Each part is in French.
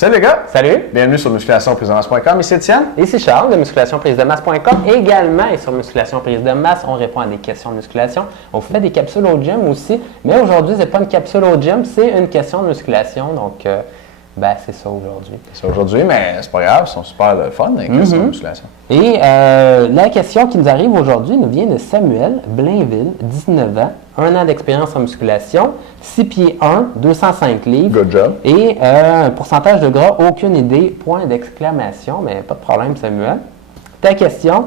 Salut les gars! Salut! Bienvenue sur musculationprisedemasse.com. Ici Étienne. Ici Charles de musculationprisedemasse.com. Également, et sur Musculation Prise de Masse, on répond à des questions de musculation. On fait des capsules au gym aussi, mais aujourd'hui, ce n'est pas une capsule au gym, c'est une question de musculation. Donc, c'est ça aujourd'hui. C'est aujourd'hui, mais c'est pas grave, ils sont super fun les questions de musculation. Et la question qui nous arrive aujourd'hui nous vient de Samuel Blainville, 19 ans, 1 an d'expérience en musculation, 6 pieds 1, 205 livres. Good job. Et un pourcentage de gras, aucune idée, point d'exclamation, mais pas de problème Samuel. Ta question,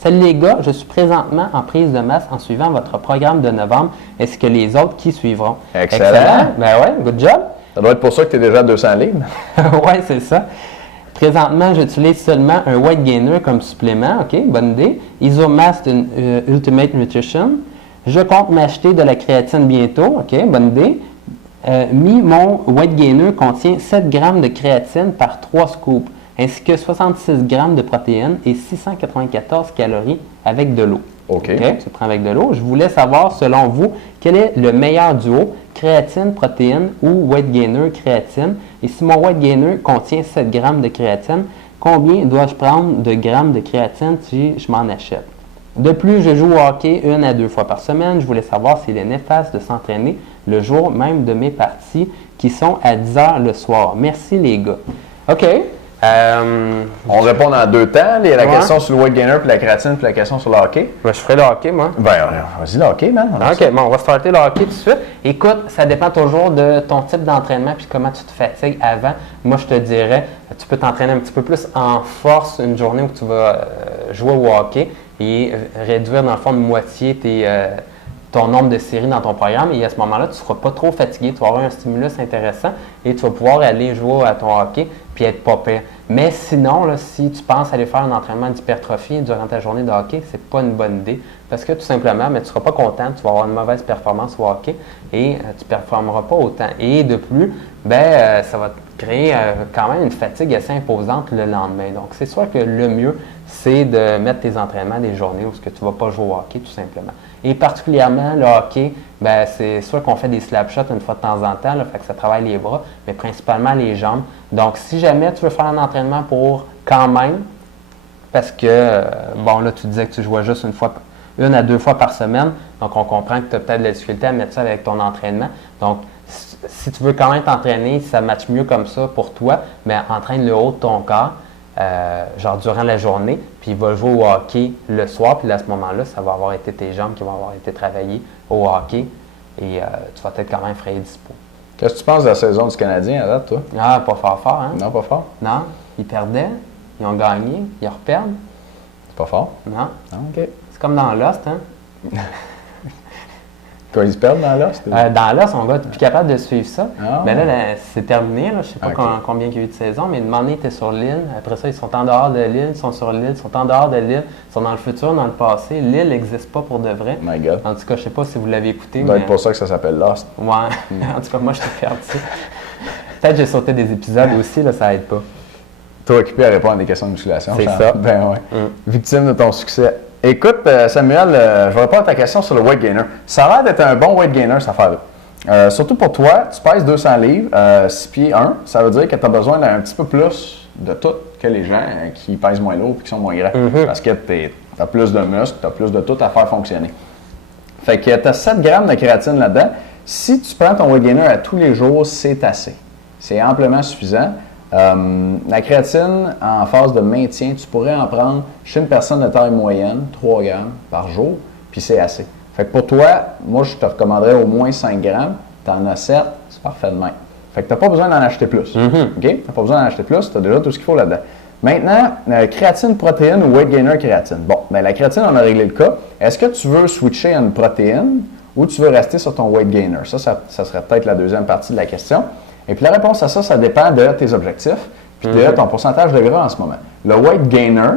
salut les gars, je suis présentement en prise de masse en suivant votre programme de novembre. Est-ce que les autres qui suivront? Excellent. Ben ouais, good job. Ça doit être pour ça que tu es déjà à 200 livres. Oui, c'est ça. Présentement, j'utilise seulement un weight gainer comme supplément. OK, bonne idée. Isomast Ultimate Nutrition. Je compte m'acheter de la créatine bientôt. OK, bonne idée. Mon weight gainer contient 7 grammes de créatine par 3 scoops, ainsi que 66 grammes de protéines et 694 calories avec de l'eau. OK. Tu prends avec de l'eau. Je voulais savoir, selon vous, quel est le meilleur duo, créatine, protéine ou weight gainer, créatine? Et si mon weight gainer contient 7 grammes de créatine, combien dois-je prendre de grammes de créatine si je m'en achète? De plus, je joue au hockey 1 à 2 fois par semaine. Je voulais savoir s'il est néfaste de s'entraîner le jour même de mes parties qui sont à 10 h le soir. Merci les gars. OK. On répond dans 2 temps. La question sur le weight gainer, puis la créatine, puis la question sur le hockey. Ben, je ferai le hockey, moi. Vas-y, le hockey, man. OK, bon, on va starter le hockey tout de suite. Écoute, ça dépend toujours de ton type d'entraînement puis comment tu te fatigues avant. Moi, je te dirais, tu peux t'entraîner un petit peu plus en force une journée où tu vas jouer au hockey et réduire dans le fond de moitié ton nombre de séries dans ton programme. Et à ce moment-là, tu ne seras pas trop fatigué, tu vas avoir un stimulus intéressant et tu vas pouvoir aller jouer à ton hockey puis être pas pire. Mais sinon, là, si tu penses aller faire un entraînement d'hypertrophie durant ta journée de hockey, c'est pas une bonne idée parce que tout simplement, tu ne seras pas content, tu vas avoir une mauvaise performance au hockey et tu ne performeras pas autant. Et de plus, ça va te créer quand même une fatigue assez imposante le lendemain. Donc, c'est sûr que le mieux, c'est de mettre tes entraînements des journées où tu ne vas pas jouer au hockey, tout simplement. Et particulièrement, le hockey, c'est sûr qu'on fait des slap shots une fois de temps en temps, là, fait que ça travaille les bras, mais principalement les jambes. Donc, si jamais tu veux faire un entraînement pour quand même, parce que, là, tu disais que tu jouais juste 1 à 2 fois par semaine, donc on comprend que tu as peut-être de la difficulté à mettre ça avec ton entraînement. Donc, si tu veux quand même t'entraîner, si ça matche mieux comme ça pour toi, entraîne le haut de ton corps, durant la journée, puis il va jouer au hockey le soir, puis à ce moment-là, ça va avoir été tes jambes qui vont avoir été travaillées au hockey et tu vas être quand même frais et dispo. Qu'est-ce que tu penses de la saison du Canadien à date, toi? Ah, pas fort, hein? Non, pas fort. Non, ils perdaient, ils ont gagné, ils reperdent. C'est pas fort? Non. Ah, OK. C'est comme dans Lost, hein? Quand ils se perdent dans l'os? Dans Lost, on va être plus capable de suivre ça. Ah. Là, c'est terminé. Là. Je ne sais pas combien il y a eu de saisons, mais une année, tu es sur l'île. Après ça, ils sont en dehors de l'île, ils sont sur l'île, ils sont en dehors de l'île, ils sont dans le futur, dans le passé. L'île n'existe pas pour de vrai. My God. En tout cas, je ne sais pas si vous l'avez écouté. Ça doit être pour ça que ça s'appelle Lost. Ouais. En tout cas, moi, je t'ai perdu. Peut-être que j'ai sauté des épisodes aussi, là, ça aide pas. T'es occupé à répondre à des questions de musculation. C'est ça. Ben ouais. Victime de ton succès. Écoute, Samuel, je vais répondre à ta question sur le weight gainer. Ça a l'air d'être un bon weight gainer, cette affaire-là. Surtout pour toi, tu pèses 200 livres, 6 pieds 1. Ça veut dire que tu as besoin d'un petit peu plus de tout que les gens qui pèsent moins lourd et qui sont moins grands. Parce que tu as plus de muscles, tu as plus de tout à faire fonctionner. Fait que tu as 7 grammes de créatine là-dedans. Si tu prends ton weight gainer à tous les jours, c'est assez. C'est amplement suffisant. La créatine, en phase de maintien, tu pourrais en prendre chez une personne de taille moyenne, 3 grammes par jour, puis c'est assez. Fait que pour toi, moi, je te recommanderais au moins 5 grammes. Tu en as 7, c'est parfait de même. Fait que tu n'as pas besoin d'en acheter plus. OK? Tu n'as pas besoin d'en acheter plus, tu as déjà tout ce qu'il faut là-dedans. Maintenant, créatine, protéine ou weight gainer créatine. Bon, la créatine, on a réglé le cas. Est-ce que tu veux switcher à une protéine ou tu veux rester sur ton weight gainer? Ça serait peut-être la deuxième partie de la question. Et puis la réponse à ça, ça dépend de tes objectifs puis de ton pourcentage de gras en ce moment. Le weight gainer,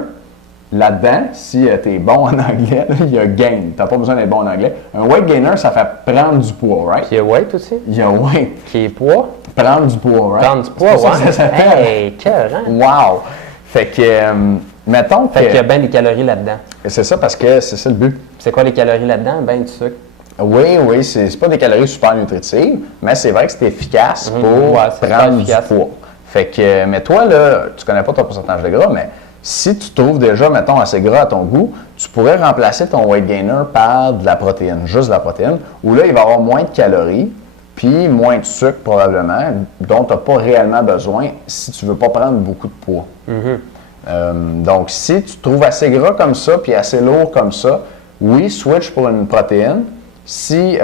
là-dedans, si tu es bon en anglais, là, il y a gain. Tu n'as pas besoin d'être bon en anglais. Un weight gainer, ça fait prendre du poids, right? Il y a weight aussi? Il y a weight. Qui est poids? Prendre du poids, right? Prendre du poids, ça s'appelle. Hey, cœur, hein? Wow! Fait que, mettons que... Fait qu'il y a bien des calories là-dedans. C'est ça parce que c'est ça le but. C'est quoi les calories là-dedans? Ben du sucre. Oui, c'est pas des calories super nutritives, mais c'est vrai que c'est efficace pour prendre du poids. Fait que, mais toi, là, tu connais pas ton pourcentage de gras, mais si tu trouves déjà, mettons, assez gras à ton goût, tu pourrais remplacer ton weight gainer par de la protéine, juste de la protéine, où là, il va y avoir moins de calories, puis moins de sucre probablement, dont tu n'as pas réellement besoin si tu ne veux pas prendre beaucoup de poids. Donc, si tu te trouves assez gras comme ça, puis assez lourd comme ça, oui, switch pour une protéine. Si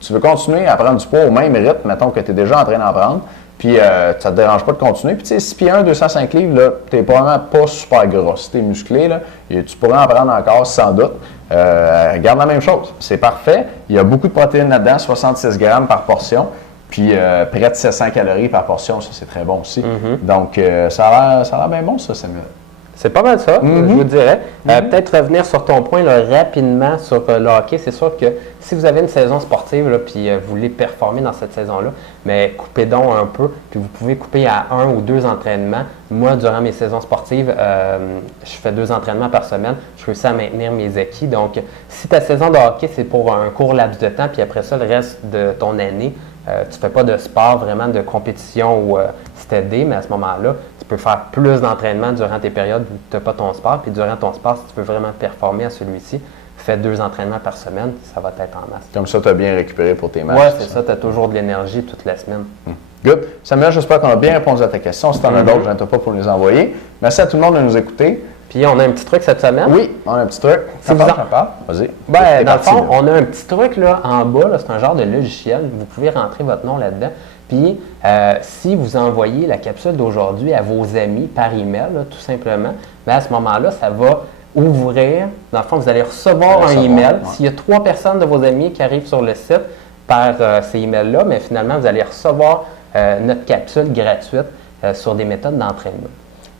tu veux continuer à prendre du poids au même rythme, mettons que tu es déjà en train d'en prendre, puis ça ne te dérange pas de continuer. Puis tu sais, 6 pieds 1, 205 livres, là, tu n'es probablement pas super gras. Si tu es musclé, là, et tu pourrais en prendre encore sans doute. Garde la même chose. C'est parfait. Il y a beaucoup de protéines là-dedans, 66 grammes par portion. Puis près de 700 calories par portion, ça c'est très bon aussi. Donc ça a l'air bien bon ça, Samuel. C'est pas mal ça, je vous dirais. Peut-être revenir sur ton point là, rapidement sur le hockey. C'est sûr que si vous avez une saison sportive là, puis vous voulez performer dans cette saison-là, mais coupez donc un peu, puis vous pouvez couper à 1 ou 2 entraînements. Moi, durant mes saisons sportives, je fais 2 entraînements par semaine. Je réussis à maintenir mes acquis. Donc, si ta saison de hockey, c'est pour un court laps de temps, puis après ça, le reste de ton année, tu ne fais pas de sport vraiment de compétition ou stédé, mais à ce moment-là, tu peux faire plus d'entraînement durant tes périodes où tu n'as pas ton sport. Puis durant ton sport, si tu veux vraiment performer à celui-ci, fais 2 entraînements par semaine, ça va être en masse. Comme ça, tu as bien récupéré pour tes matchs. Oui, c'est ça, tu as toujours de l'énergie toute la semaine. Good. Samuel, j'espère qu'on a bien répondu à ta question. Si tu en as d'autres, je n'hésite pas pour nous envoyer. Merci à tout le monde de nous écouter. Puis on a un petit truc cette semaine. Oui, on a un petit truc. Si vous Vas-y. Ben, dans le fond, on a un petit truc là, en bas, là, c'est un genre de logiciel. Vous pouvez rentrer votre nom là-dedans. Puis, si vous envoyez la capsule d'aujourd'hui à vos amis par email, là, tout simplement, ben, à ce moment-là, ça va ouvrir. Dans le fond, vous allez recevoir un email. S'il y a 3 personnes de vos amis qui arrivent sur le site par ces emails-là, mais finalement, vous allez recevoir notre capsule gratuite sur des méthodes d'entraînement.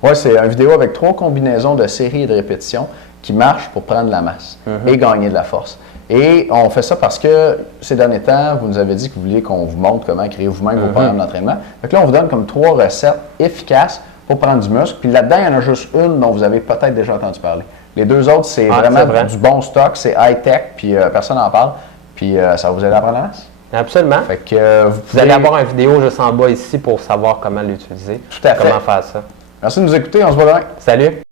Oui, c'est une vidéo avec 3 combinaisons de séries et de répétitions qui marchent pour prendre la masse et gagner de la force. Et on fait ça parce que ces derniers temps, vous nous avez dit que vous vouliez qu'on vous montre comment créer vous-même vos programmes d'entraînement. Donc là, on vous donne comme 3 recettes efficaces pour prendre du muscle. Puis là-dedans, il y en a juste une dont vous avez peut-être déjà entendu parler. Les 2 autres, c'est vraiment du bon stock, c'est high-tech, puis personne n'en parle. Puis ça va vous aider à prendre la masse. Absolument. Fait que, vous allez avoir une vidéo juste en bas ici pour savoir comment l'utiliser. Tout à fait. Comment faire ça. Merci de nous écouter. On se voit demain. Salut.